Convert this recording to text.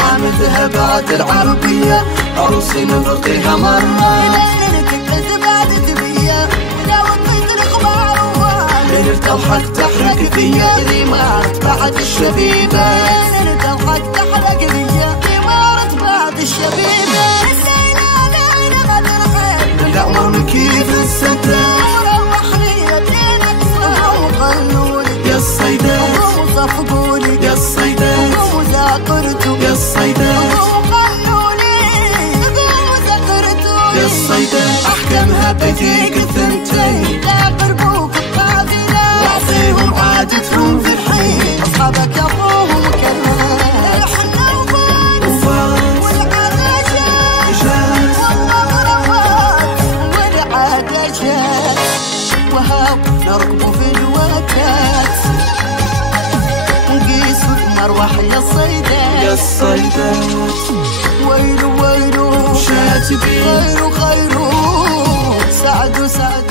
حامدها بعد العربية عروسي نبقيها مرة ليلتك بعد تبية لو تطرق بعروان ليلة الحق تحرق فيا الإمارة بعد الشبيبة ليلة الحق تحرق فيا الإمارة بعد الشبيبة العمر كيف السداد يا الصيدات وصفقولي يا الصيدات وذاكرتو يا الصيدات يا الصيدات أحكمها بيتيك الثنتين لا قربوك القافلة واعطيهم عادتهم في الحين أصحابك أخوهم كمان الحنة وفات والعادة جات والمغربات والعادة جات وهاو نركبوا في الوتات ونقيسوا المروح يا الصيدات يا الصيدات ويلو ويلو شاتبين خيرو خيرو سعدوا سعدوا